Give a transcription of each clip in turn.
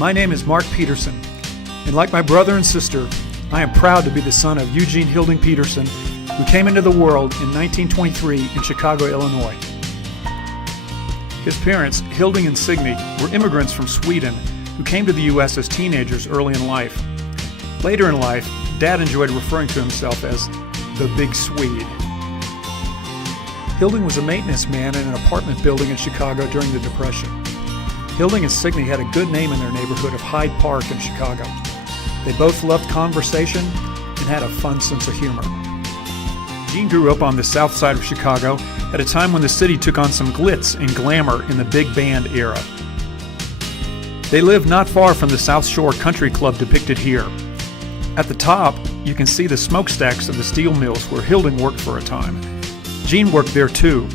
My name is Mark Peterson, and like my brother and sister, I am proud to be the son of Eugene Hilding Peterson, who came into the world in 1923 in Chicago, Illinois. His parents, Hilding and Signe, were immigrants from Sweden who came to the U.S. as teenagers early in life. Later in life, Dad enjoyed referring to himself as the Big Swede. Hilding was a maintenance man in an apartment building in Chicago during the Depression. Hilding and Signe had a good name in their neighborhood of Hyde Park in Chicago. They both loved conversation and had a fun sense of humor. Gene grew up on the south side of Chicago at a time when the city took on some glitz and glamour in the big band era. They lived not far from the South Shore Country Club depicted here. At the top, you can see the smokestacks of the steel mills where Hilding worked for a time. Gene worked there too.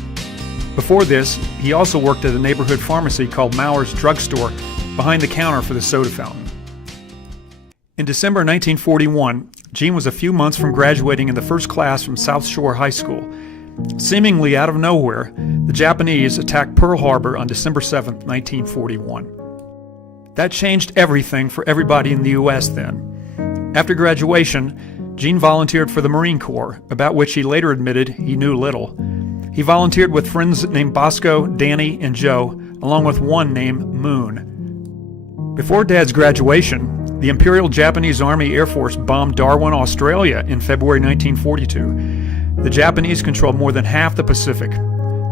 Before this, he also worked at a neighborhood pharmacy called Mauer's Drugstore behind the counter for the soda fountain. In December 1941, Gene was a few months from graduating in the first class from South Shore High School. Seemingly out of nowhere, the Japanese attacked Pearl Harbor on December 7, 1941. That changed everything for everybody in the U.S. then. After graduation, Gene volunteered for the Marine Corps, about which he later admitted he knew little. He volunteered with friends named Bosco, Danny, and Joe, along with one named Moon. Before Dad's graduation, the Imperial Japanese Army Air Force bombed Darwin, Australia in February 1942. The Japanese controlled more than half the Pacific.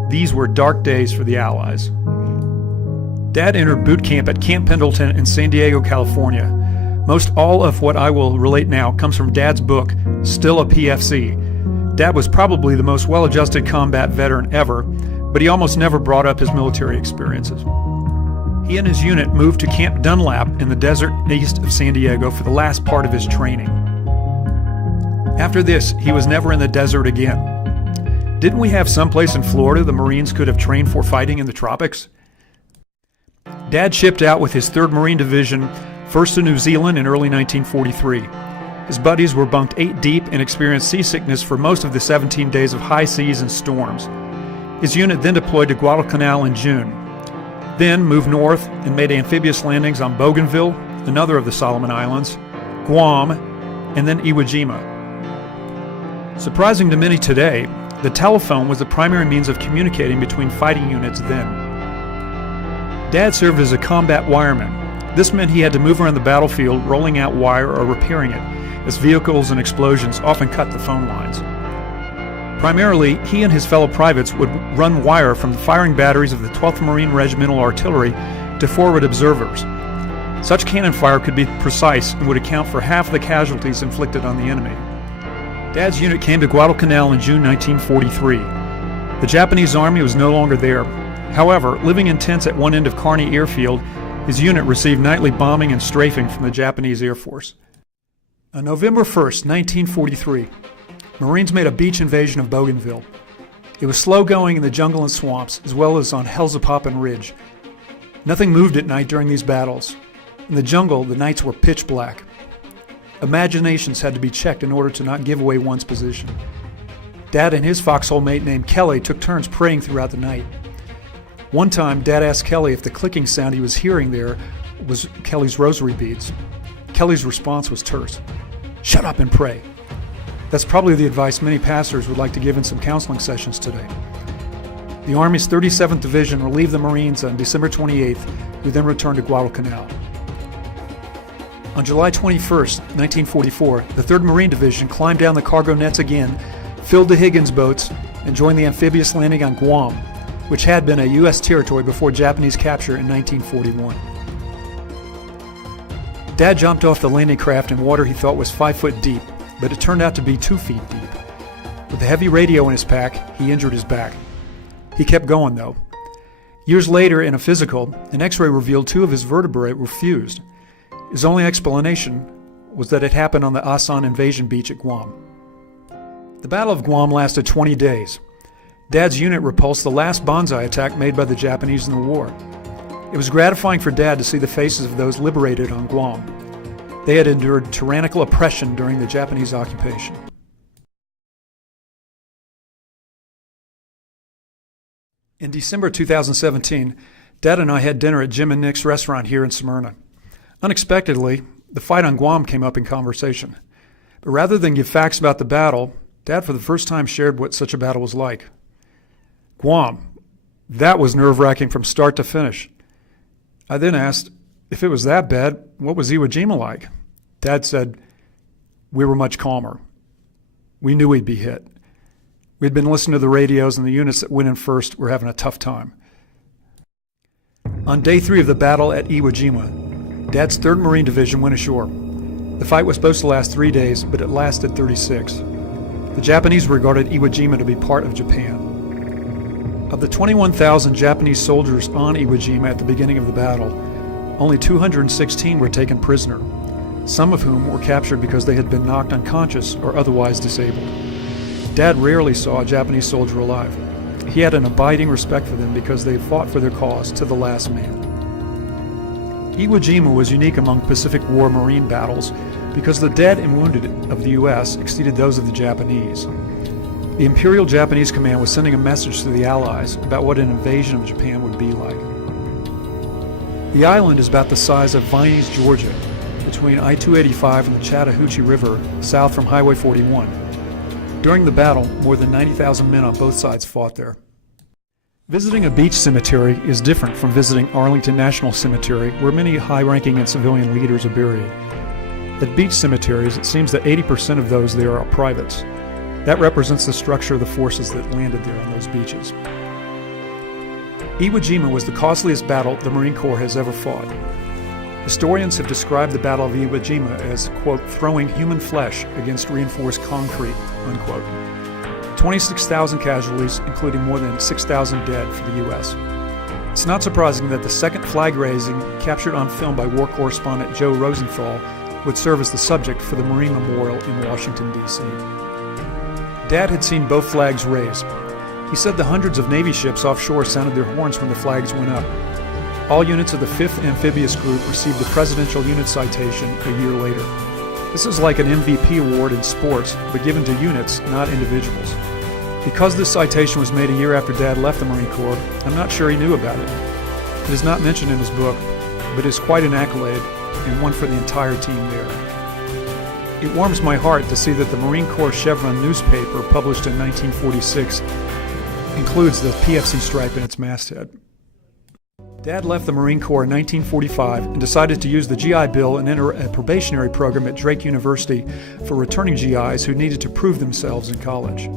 These were dark days for the Allies. Dad entered boot camp at Camp Pendleton in San Diego, California. Most all of what I will relate now comes from Dad's book, Still a PFC. Dad was probably the most well-adjusted combat veteran ever, but he almost never brought up his military experiences. He and his unit moved to Camp Dunlap in the desert east of San Diego for the last part of his training. After this, he was never in the desert again. Didn't we have someplace in Florida the Marines could have trained for fighting in the tropics? Dad shipped out with his 3rd Marine Division, first to New Zealand in early 1943. His buddies were bunked 8 deep and experienced seasickness for most of the 17 days of high seas and storms. His unit then deployed to Guadalcanal in June, then moved north and made amphibious landings on Bougainville, another of the Solomon Islands, Guam, and then Iwo Jima. Surprising to many today, the telephone was the primary means of communicating between fighting units then. Dad served as a combat wireman. This meant he had to move around the battlefield rolling out wire or repairing it, as vehicles and explosions often cut the phone lines. Primarily, he and his fellow privates would run wire from the firing batteries of the 12th Marine Regimental Artillery to forward observers. Such cannon fire could be precise and would account for half the casualties inflicted on the enemy. Dad's unit came to Guadalcanal in June 1943. The Japanese army was no longer there. However, living in tents at one end of Kearney Airfield, his unit received nightly bombing and strafing from the Japanese Air Force. On November 1st, 1943, Marines made a beach invasion of Bougainville. It was slow going in the jungle and swamps, as well as on Hellzapoppin Ridge. Nothing moved at night during these battles. In the jungle, the nights were pitch black. Imaginations had to be checked in order to not give away one's position. Dad and his foxhole mate named Kelly took turns praying throughout the night. One time, Dad asked Kelly if the clicking sound he was hearing there was Kelly's rosary beads. Kelly's response was terse. "Shut up and pray." That's probably the advice many pastors would like to give in some counseling sessions today. The Army's 37th Division relieved the Marines on December 28th, who then returned to Guadalcanal. On July 21st, 1944, the 3rd Marine Division climbed down the cargo nets again, filled the Higgins boats, and joined the amphibious landing on Guam, which had been a U.S. territory before Japanese capture in 1941. Dad jumped off the landing craft in water he thought was 5 foot deep, but it turned out to be 2 feet deep. With a heavy radio in his pack, he injured his back. He kept going, though. Years later, in a physical, an x-ray revealed 2 of his vertebrae were fused. His only explanation was that it happened on the Asan invasion beach at Guam. The Battle of Guam lasted 20 days. Dad's unit repulsed the last banzai attack made by the Japanese in the war. It was gratifying for Dad to see the faces of those liberated on Guam. They had endured tyrannical oppression during the Japanese occupation. In December 2017, Dad and I had dinner at Jim and Nick's restaurant here in Smyrna. Unexpectedly, the fight on Guam came up in conversation. But rather than give facts about the battle, Dad for the first time shared what such a battle was like. Guam. That was nerve-wracking from start to finish. I then asked, if it was that bad, what was Iwo Jima like? Dad said, we were much calmer. We knew we'd be hit. We'd been listening to the radios, and the units that went in first were having a tough time. On day 3 of the battle at Iwo Jima, Dad's 3rd Marine Division went ashore. The fight was supposed to last 3 days, but it lasted 36. The Japanese regarded Iwo Jima to be part of Japan. Of the 21,000 Japanese soldiers on Iwo Jima at the beginning of the battle, only 216 were taken prisoner, some of whom were captured because they had been knocked unconscious or otherwise disabled. Dad rarely saw a Japanese soldier alive. He had an abiding respect for them because they fought for their cause to the last man. Iwo Jima was unique among Pacific War Marine battles because the dead and wounded of the U.S. exceeded those of the Japanese. The Imperial Japanese Command was sending a message to the Allies about what an invasion of Japan would be like. The island is about the size of Viney's, Georgia, between I-285 and the Chattahoochee River, south from Highway 41. During the battle, more than 90,000 men on both sides fought there. Visiting a beach cemetery is different from visiting Arlington National Cemetery, where many high-ranking and civilian leaders are buried. At beach cemeteries, it seems that 80% of those there are privates. That represents the structure of the forces that landed there on those beaches. Iwo Jima was the costliest battle the Marine Corps has ever fought. Historians have described the Battle of Iwo Jima as, quote, throwing human flesh against reinforced concrete, unquote. 26,000 casualties, including more than 6,000 dead for the U.S. It's not surprising that the second flag raising, captured on film by war correspondent Joe Rosenthal, would serve as the subject for the Marine Memorial in Washington, D.C. Dad had seen both flags raised. He said the hundreds of Navy ships offshore sounded their horns when the flags went up. All units of the 5th Amphibious Group received the Presidential Unit Citation a year later. This is like an MVP award in sports, but given to units, not individuals. Because this citation was made a year after Dad left the Marine Corps, I'm not sure he knew about it. It is not mentioned in his book, but is quite an accolade, and one for the entire team there. It warms my heart to see that the Marine Corps Chevron newspaper, published in 1946, includes the PFC stripe in its masthead. Dad left the Marine Corps in 1945 and decided to use the GI Bill and enter a probationary program at Drake University for returning GIs who needed to prove themselves in college.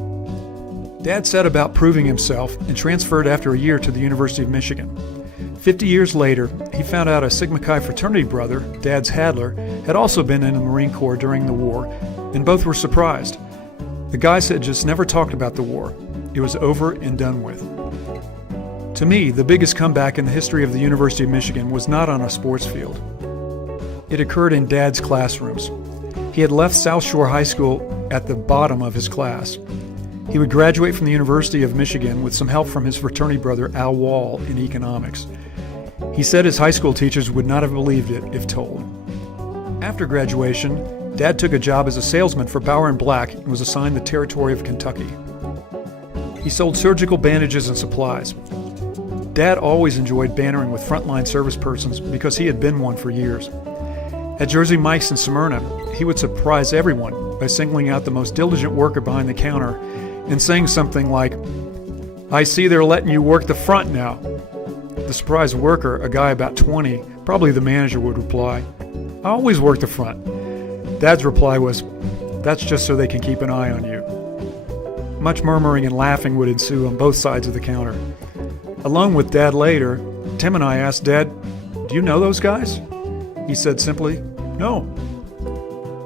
Dad set about proving himself and transferred after a year to the University of Michigan. 50 years later, he found out a Sigma Chi fraternity brother, Dad's Hadler, had also been in the Marine Corps during the war, and both were surprised. The guys had just never talked about the war. It was over and done with. To me, the biggest comeback in the history of the University of Michigan was not on a sports field. It occurred in Dad's classrooms. He had left South Shore High School at the bottom of his class. He would graduate from the University of Michigan with some help from his fraternity brother Al Wall in economics. He said his high school teachers would not have believed it if told. After graduation, Dad took a job as a salesman for Bauer & Black and was assigned the territory of Kentucky. He sold surgical bandages and supplies. Dad always enjoyed bantering with frontline service persons because he had been one for years. At Jersey Mike's in Smyrna, he would surprise everyone by singling out the most diligent worker behind the counter and saying something like, "I see they're letting you work the front now." The surprised worker, a guy about 20, probably the manager, would reply, "I always work the front." Dad's reply was, "That's just so they can keep an eye on you." Much murmuring and laughing would ensue on both sides of the counter. Alone with Dad later, Tim and I asked Dad, "Do you know those guys?" He said simply, "No."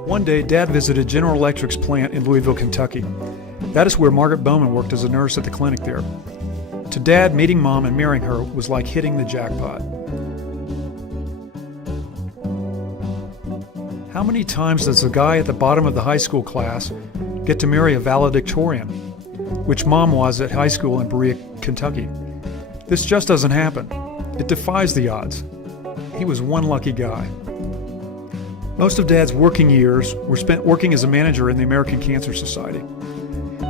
One day, Dad visited General Electric's plant in Louisville, Kentucky. That is where Margaret Bowman worked as a nurse at the clinic there. To Dad, meeting Mom and marrying her was like hitting the jackpot. How many times does the guy at the bottom of the high school class get to marry a valedictorian, which Mom was at high school in Berea, Kentucky? This just doesn't happen. It defies the odds. He was one lucky guy. Most of Dad's working years were spent working as a manager in the American Cancer Society.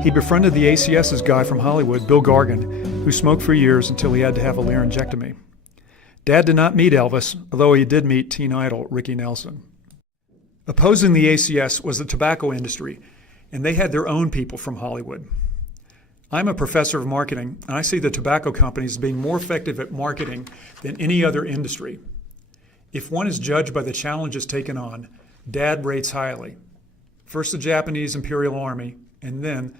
He befriended the ACS's guy from Hollywood, Bill Gargan, who smoked for years until he had to have a laryngectomy. Dad did not meet Elvis, although he did meet teen idol Ricky Nelson. Opposing the ACS was the tobacco industry, and they had their own people from Hollywood. I'm a professor of marketing, and I see the tobacco companies being more effective at marketing than any other industry. If one is judged by the challenges taken on, Dad rates highly. First the Japanese Imperial Army, and then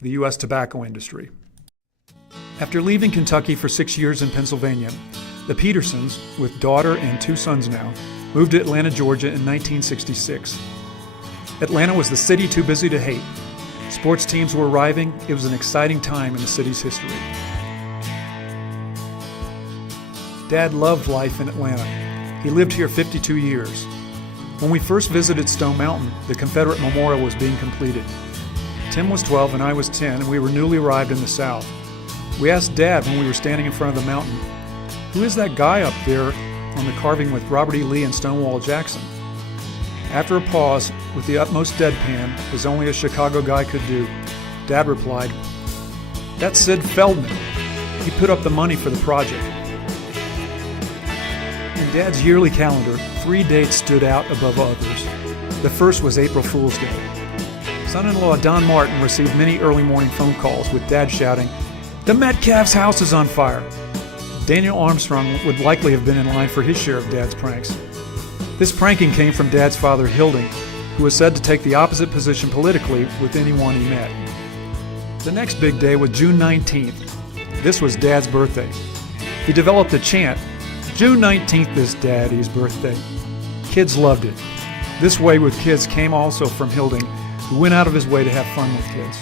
the U.S. tobacco industry. After leaving Kentucky for 6 years in Pennsylvania, the Petersons, with daughter and 2 sons now, moved to Atlanta, Georgia in 1966. Atlanta was the city too busy to hate. Sports teams were arriving. It was an exciting time in the city's history. Dad loved life in Atlanta. He lived here 52 years. When we first visited Stone Mountain, the Confederate Memorial was being completed. Tim was 12 and I was 10, and we were newly arrived in the South. We asked Dad when we were standing in front of the mountain, "Who is that guy up there on the carving with Robert E. Lee and Stonewall Jackson?" After a pause, with the utmost deadpan, as only a Chicago guy could do, Dad replied, "That's Sid Feldman. He put up the money for the project." In Dad's yearly calendar, 3 dates stood out above others. The first was April Fool's Day. Son-in-law Don Martin received many early morning phone calls with Dad shouting, "The Metcalf's house is on fire." Daniel Armstrong would likely have been in line for his share of Dad's pranks. This pranking came from Dad's father, Hilding, who was said to take the opposite position politically with anyone he met. The next big day was June 19th. This was Dad's birthday. He developed a chant, "June 19th is Daddy's birthday." Kids loved it. This way with kids came also from Hilding, who went out of his way to have fun with kids.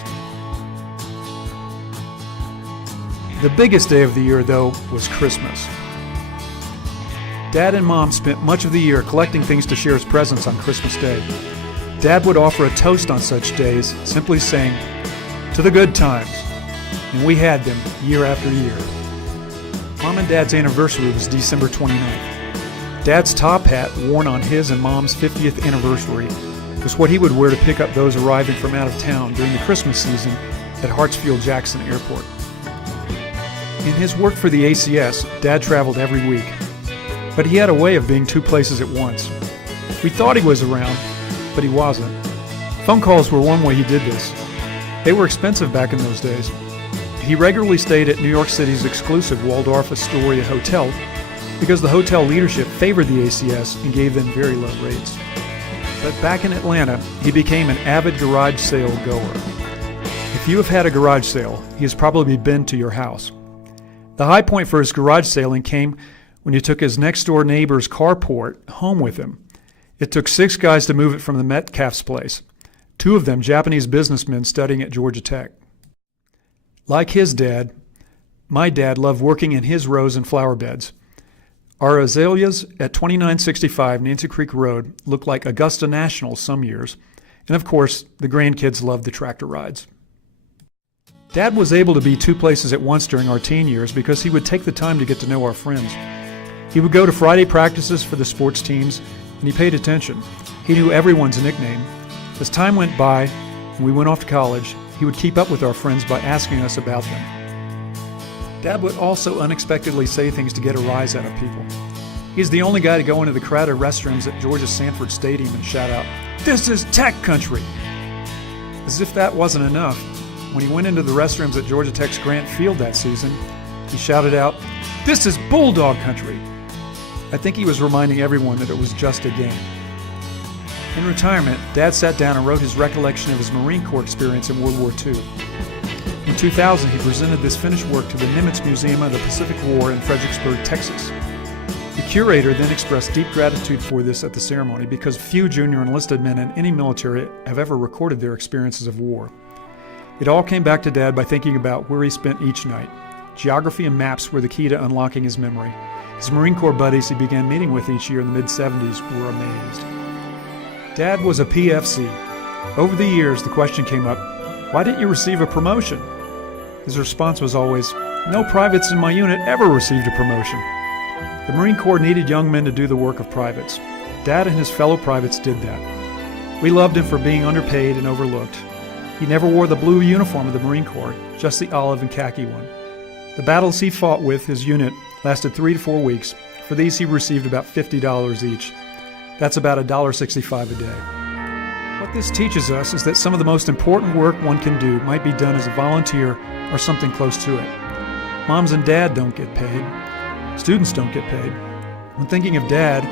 The biggest day of the year, though, was Christmas. Dad and Mom spent much of the year collecting things to share as presents on Christmas Day. Dad would offer a toast on such days, simply saying, "To the good times," and we had them year after year. Mom and Dad's anniversary was December 29th. Dad's top hat, worn on his and Mom's 50th anniversary, was what he would wear to pick up those arriving from out of town during the Christmas season at Hartsfield-Jackson Airport. In his work for the ACS, Dad traveled every week, but he had a way of being 2 places at once. We thought he was around, but he wasn't. Phone calls were one way he did this. They were expensive back in those days. He regularly stayed at New York City's exclusive Waldorf Astoria Hotel because the hotel leadership favored the ACS and gave them very low rates. But back in Atlanta, he became an avid garage sale goer. If you have had a garage sale, he has probably been to your house. The high point for his garage sailing came when he took his next-door neighbor's carport home with him. It took 6 guys to move it from the Metcalf's place, 2 of them Japanese businessmen studying at Georgia Tech. Like his dad, my dad loved working in his rose and flower beds. Our azaleas at 2965 Nancy Creek Road looked like Augusta Nationals some years, and of course, the grandkids loved the tractor rides. Dad was able to be 2 places at once during our teen years because he would take the time to get to know our friends. He would go to Friday practices for the sports teams, and he paid attention. He knew everyone's nickname. As time went by and we went off to college, he would keep up with our friends by asking us about them. Dad would also unexpectedly say things to get a rise out of people. He's the only guy to go into the crowded restrooms at Georgia Sanford Stadium and shout out, "This is Tech Country!" As if that wasn't enough, when he went into the restrooms at Georgia Tech's Grant Field that season, he shouted out, "This is Bulldog Country!" I think he was reminding everyone that it was just a game. In retirement, Dad sat down and wrote his recollection of his Marine Corps experience in World War II. In 2000, he presented this finished work to the Nimitz Museum of the Pacific War in Fredericksburg, Texas. The curator then expressed deep gratitude for this at the ceremony because few junior enlisted men in any military have ever recorded their experiences of war. It all came back to Dad by thinking about where he spent each night. Geography and maps were the key to unlocking his memory. His Marine Corps buddies he began meeting with each year in the mid-70s were amazed. Dad was a PFC. Over the years, the question came up, "Why didn't you receive a promotion?" His response was always, "No privates in my unit ever received a promotion." The Marine Corps needed young men to do the work of privates. Dad and his fellow privates did that. We loved him for being underpaid and overlooked. He never wore the blue uniform of the Marine Corps, just the olive and khaki one. The battles he fought with his unit lasted 3 to 4 weeks, For these, he received about $50 each. That's about $1.65 a day. What this teaches us is that some of the most important work one can do might be done as a volunteer or something close to it. Moms and dad don't get paid. Students don't get paid. When thinking of Dad,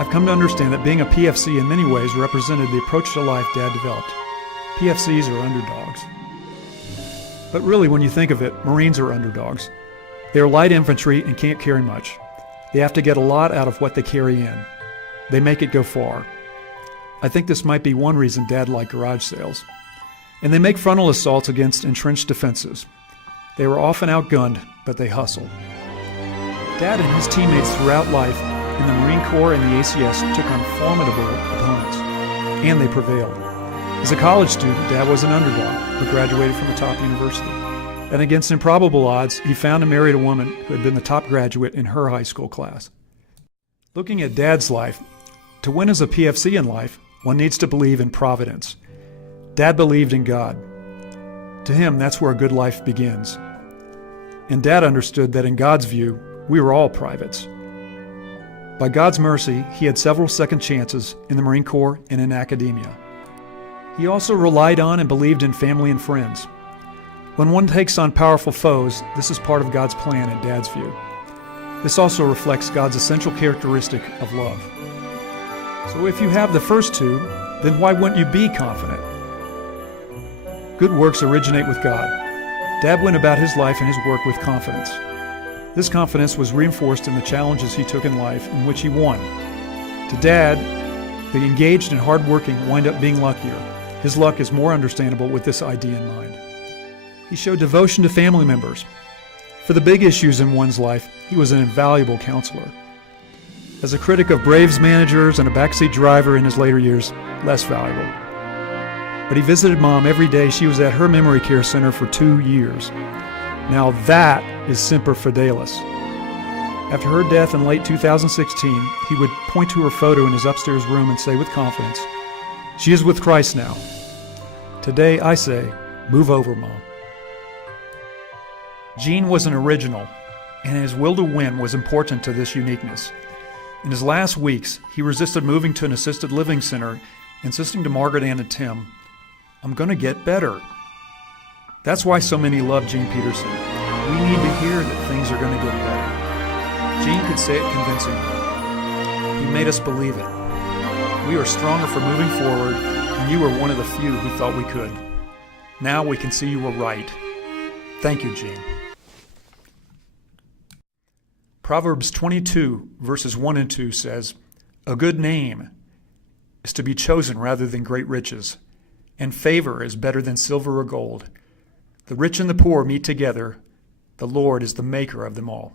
I've come to understand that being a PFC in many ways represented the approach to life Dad developed. PFCs are underdogs. But really, when you think of it, Marines are underdogs. They are light infantry and can't carry much. They have to get a lot out of what they carry in. They make it go far. I think this might be one reason Dad liked garage sales. And they make frontal assaults against entrenched defenses. They were often outgunned, but they hustled. Dad and his teammates throughout life in the Marine Corps and the ACS took on formidable opponents, and they prevailed. As a college student, Dad was an underdog, but graduated from a top university. And against improbable odds, he found and married a woman who had been the top graduate in her high school class. Looking at Dad's life, to win as a PFC in life, one needs to believe in providence. Dad believed in God. To him, that's where a good life begins. And Dad understood that in God's view, we were all privates. By God's mercy, he had several second chances in the Marine Corps and in academia. He also relied on and believed in family and friends. When one takes on powerful foes, this is part of God's plan in Dad's view. This also reflects God's essential characteristic of love. So if you have the first two, then why wouldn't you be confident? Good works originate with God. Dad went about his life and his work with confidence. This confidence was reinforced in the challenges he took in life in which he won. To Dad, the engaged and hardworking wind up being luckier. His luck is more understandable with this idea in mind. He showed devotion to family members. For the big issues in one's life, he was an invaluable counselor. As a critic of Braves managers and a backseat driver in his later years, less valuable. But he visited Mom every day she was at her memory care center for 2 years. Now that is Semper Fidelis. After her death in late 2016, he would point to her photo in his upstairs room and say with confidence, "She is with Christ now." Today I say, move over, Mom. Gene was an original, and his will to win was important to this uniqueness. In his last weeks, he resisted moving to an assisted living center, insisting to Margaret Ann and Tim, "I'm going to get better." That's why so many love Gene Peterson. We need to hear that things are going to get better. Gene could say it convincingly. He made us believe it. We are stronger for moving forward, and you were one of the few who thought we could. Now we can see you were right. Thank you, Gene. Proverbs 22, verses 1 and 2 says, "A good name is to be chosen rather than great riches, and favor is better than silver or gold. The rich and the poor meet together. The Lord is the maker of them all."